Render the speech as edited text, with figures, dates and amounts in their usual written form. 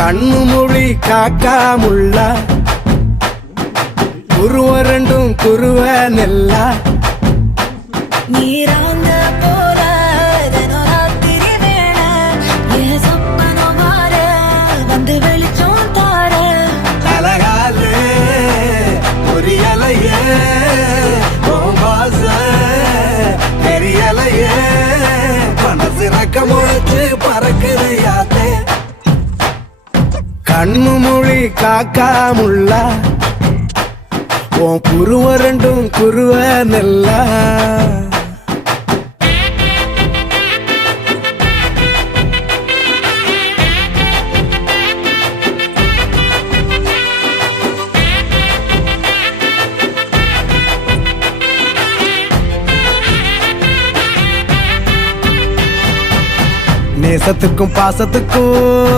கண்ணு மொழி காக்காமுள்ள குருவ ரெண்டும் குருவ நெல்லா நீராங்க போல ராத்திரி வேண என் சொப்பனம் மாற வந்து வெளிச்சம் தார அழகாலே புரியலையே பாச தெரியலையே மனசு ரக்க முளைச்சு பறக்குது யாத்தே கண்ணு மொழி காக்காமுள்ள உன் குருவ ரெண்டும் குருவ நெல்லா நேசத்துக்கும் பாசத்துக்கும்